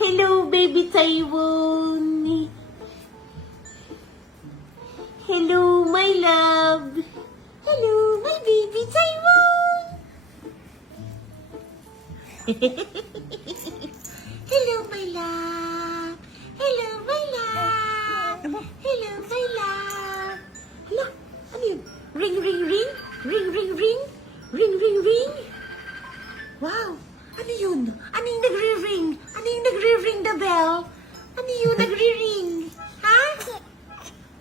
Hello, baby Taiwan. Hello, my love. Hello, my baby Taiwan. Hello, my love. Hello, my love. Hello, my love. Hala, ano yun? Ring, ring, ring. Ring, ring, ring. Ring, ring, ring. Wow, ano yun? Ano yung nagre-ring? Ano yung nagre-ring the bell? Ano yung nagre-ring? Ha?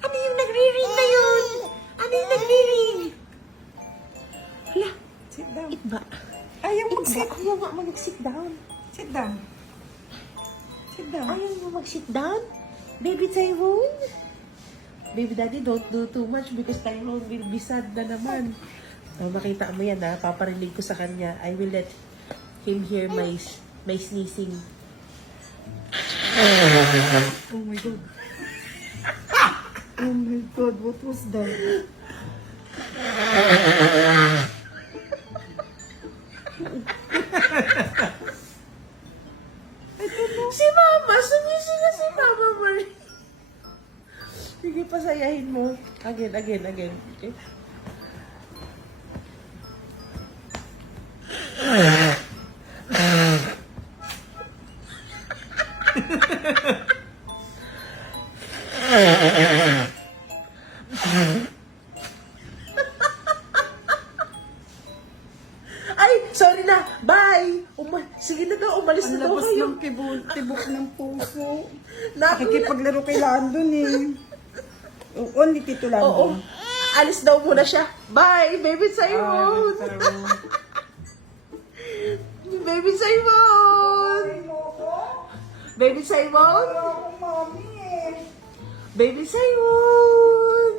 Ano yung nagre-ring na yun? Ano yung nagre-ring? Hala, Sit down. itba. Ayaw mag-sit. Ayaw nga mag-sit down. Sit down. Sit down. Ayaw mo mag-sit down? Baby Tyrone? Baby daddy, don't do too much because Tyrone will be sad na naman. Oh, makita mo yan ha, paparinig ko sa kanya. I will let him hear my sneezing. Oh my God. Oh my God, what was that? Si Mama! Sumising na si Mama Marie. Sige, pasayahin mo. Again. Okay? Ay, sorry na. Bye. Sige na daw, umalis Ang na daw labas kayo. ng tibok ng puso. Naku, Nakikipaglaro kay Landon eh. Oo, ni Tito oo. Landon. Alis daw muna siya. Bye, baby Simon. Baby Simon. Baby Simon. Baby Simon.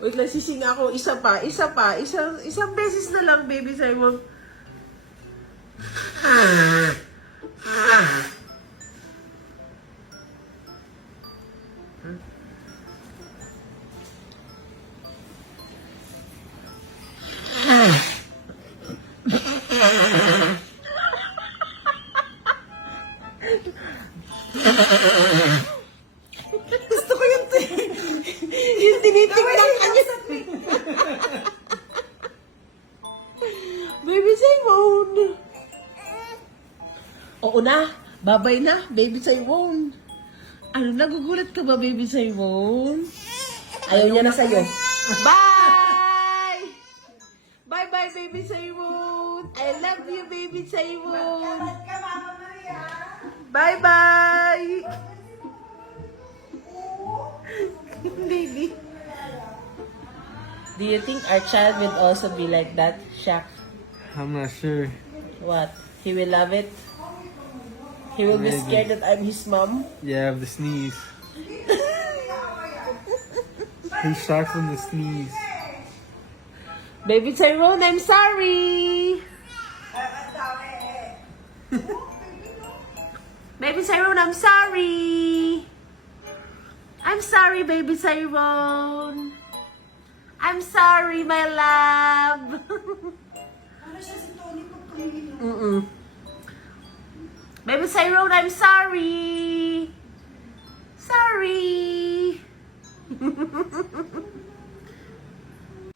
Wait lang, sising ako. Isa pa. Isang beses na lang, baby Simon. Gusto ko yung Yung tinitignan ka niya. Baby Simon. Oo na. Babay na, baby Simon. Ano, nagugulat ka ba, baby Simon? Ayaw niya na sa'yo. Bye! Bye-bye, baby Simon. I love you, baby Simon. Bye-bye. Baby. Do you think our child will also be like that, Shaq? I'm not sure. What? He will love it? He will be Maybe. scared that I'm his mom? Yeah, the sneeze. He's shocked from the sneeze. Baby Tyrone, I'm sorry! Baby Tyrone, I'm sorry! I'm sorry, baby Tyrone! I'm sorry, my love! Ano siya si Tony pag tumingin? Baby Tyrone, I'm sorry!